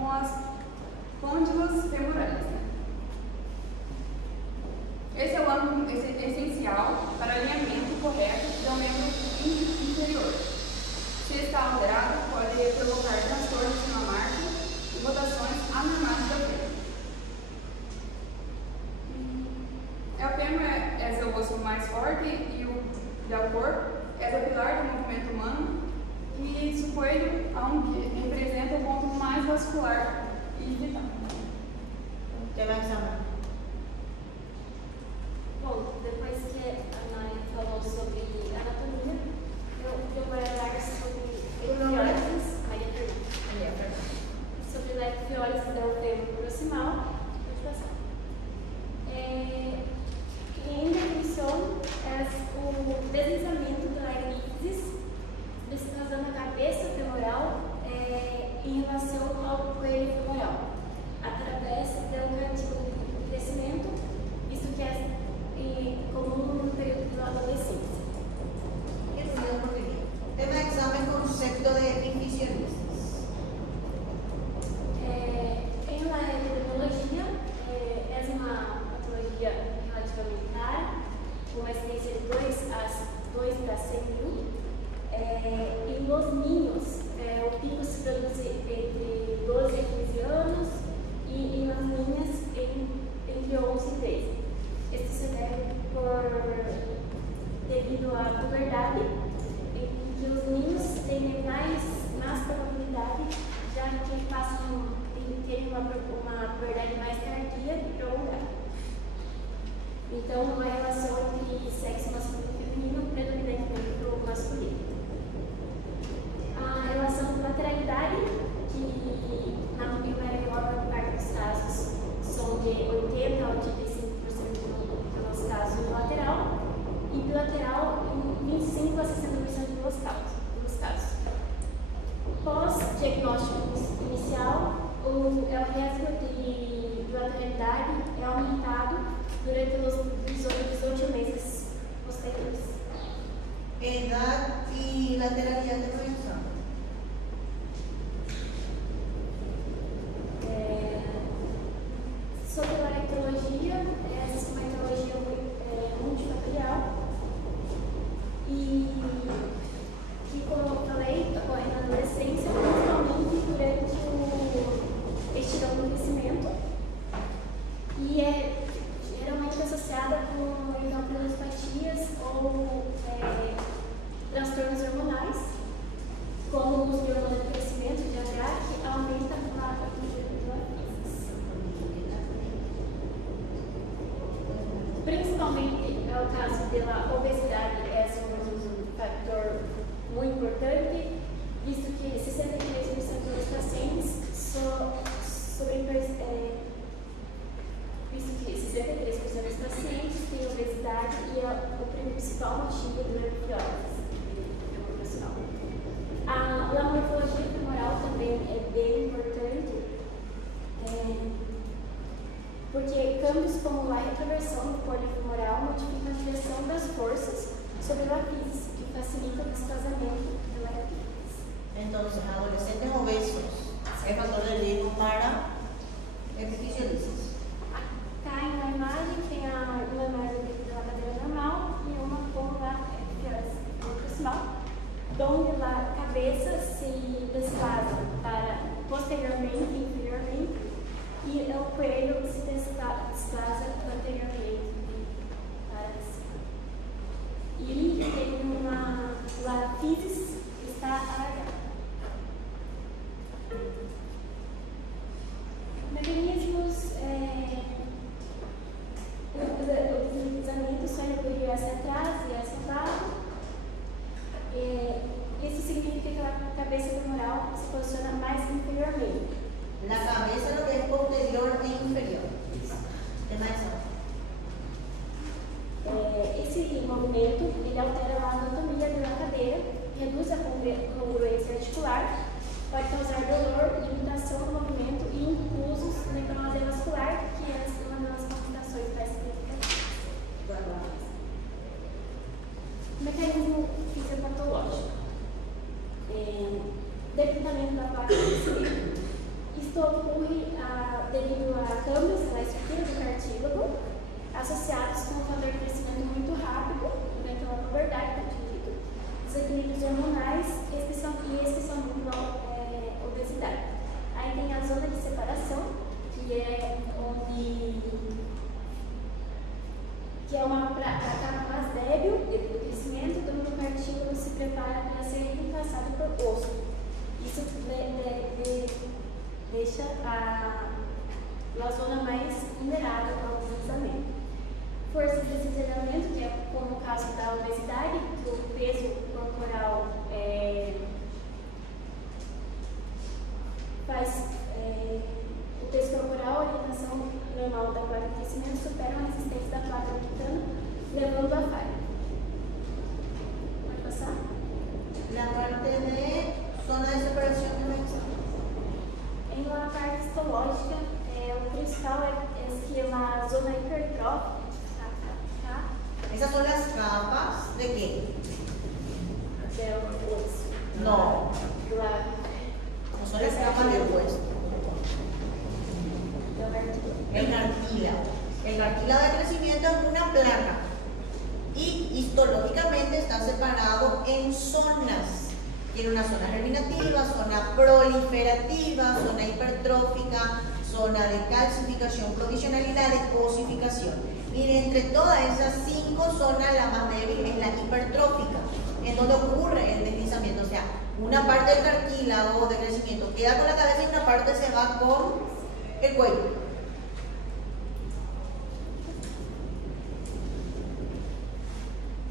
com as côndilas femorais. Né? essencial para alinhamento correto do membro inferior. Se está alterado, pode provocar transtornos na marcha e rotações anormais da fêmur. A fêmur é o osso mais forte e o do corpo é o pilar do movimento humano e isso foi onde representa o ponto mais vascular e vital. Quer mais falar? Bom, depois que a Maia falou sobre anatomia, eu vou falar sobre ecfiólise, sobre a ecfiólise da fêmur proximal. Em definição, é o deslizamento da eclipsis, desplazando a cabeça femoral em relação ao coelho femoral, através do cartílago de crescimento, visto que é comum no período da adolescência. Tema examen concepto de inficionistas. Em la epidemiologia, é uma patologia relativamente rara, com uma incidência de 2 para 100 mil. Em los niños, o pico se produz entre 12 e 15 anos e nas niñas entre 11 e 13. Isso se deve devido à puberdade, em que os niños têm mais probabilidade, já que terem uma puberdade mais tardia e prolongada. Então, uma relação entre sexo masculino e feminino predominantemente para o masculino. A relação de lateralidade, que na maior parte dos casos são de 80% a 85% dos casos unilateral e bilateral em 25% a 60% dos casos. Pós-diagnóstico inicial, o risco de lateralidade é aumentado durante os 18 meses posteriores. Edad y lateralidad de proyección. Sobre a ecologia, essa é uma ecologia multifatorial e que, como eu falei, ocorre na adolescência, principalmente durante o estirão do crescimento e é geralmente associada com endocrinopatias ou transtornos hormonais, como o uso de hormônio de crescimento de H, que aumenta a principalmente é o caso da obesidade, é um fator muito importante, visto que 63% dos pacientes têm obesidade e é o principal motivo do ecfiólise profissional. A morfologia femoral também é bem importante, porque câmbios como a retroversão do córneo femoral modificam a direção das forças sobre a apífice, que facilita o desplazamento da apífice. Entonces, adolescentes obesos es factor de riesgo para ecfisiolistas. Acá em uma imagem tem uma imagem da cadeira normal e uma com a ecfiólise proximal, onde a cabeça se desplaza para posteriormente e inferiormente, e o coelho se desplaza anteriormente para cima. E tem uma apífice está alargada. Mecanismos, o deslizamento só recolheu hacia atrás e hacia um lado. Isso significa que a cabeça femoral se posiciona mais inferiormente. La cabeza lo que es posterior e inferior. Tema Esse movimento ele altera a anatomia da cadeira, reduz a congruência articular, pode causar dolor, limitação do movimento e impulsos na necrose vascular, que é uma das complicações mais significativas. Mecanismo fisiopatológico. Debilitamento da placa do cérebro. Isto ocorre devido a câmbios na estrutura do cartílago, associados com um fator de crescimento muito rápido, durante a puberdade, desequilíbrios hormonais e especialmente obesidade. Aí tem a zona de separação, que é uma capa mais débil devido ao crescimento, onde o cartílago se prepara para ser reemplaçado por osso. Isso deixa a zona mais vulnerável ao deslizamento. Força de deslizamento, que é como o caso da obesidade, que o peso corporal o peso corporal, a orientação normal da placa de crescimento supera a resistência da placa de titânio, levando a falha. Pode passar? La parte de zona de separación de Mexa. Em uma parte histológica, o principal é que uma zona hipertrófica. Esas son las capas de qué? Del osso. No, Claro. no son las capas del hueso. El cartílago. El cartílago de crecimiento es una placa y histológicamente está separado en zonas. Tiene una zona germinativa, zona proliferativa, zona hipertrófica, zona de calcificación provisional y la de osificación. Y entre todas esas 5 zonas, la más débil es la hipertrófica, en donde ocurre el deslizamiento. O sea, una parte del cartílago de crecimiento queda con la cabeza y una parte se va con el cuello.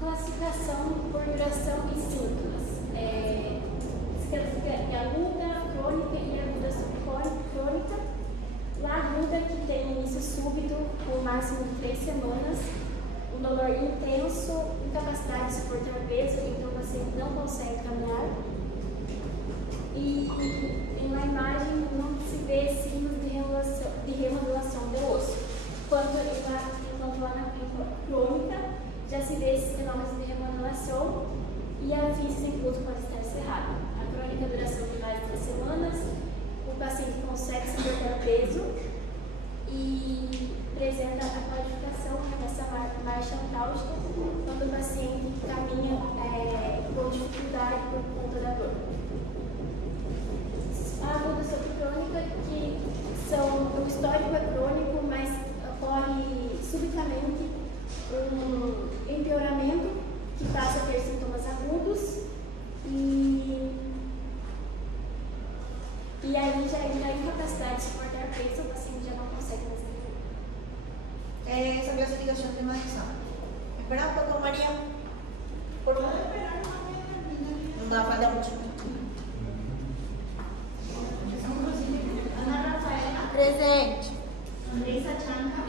Classificação por duração e síntomas. Significa aguda, crônica e aguda subcrônica. A aguda, que tem início súbito, com o máximo de 3 semanas, um dolor intenso, incapacidade de suportar peso, então o paciente não consegue caminhar. E na imagem não se vê signos de remodulação do osso. Enquanto lá na crônica, já se vê esses fenômenos de remodulação e a física incluso pode estar cerrada. A crônica duração de mais de 3 semanas, o paciente consegue suportar peso e apresenta a qualificação dessa marcha antálgica quando o paciente caminha com dificuldade por conta da dor. A aguda subcrônica, que o histórico é crônico, mas ocorre subitamente um empeoramento que passa a ter sintomas agudos e aí já entra a incapacidade de suportar peso, o paciente já não consegue mais Esa clasificación tema de examen. Espera un poco, María. Por favor. No falta mucho. Ana Rafaela. Presente. Andressa Chanca.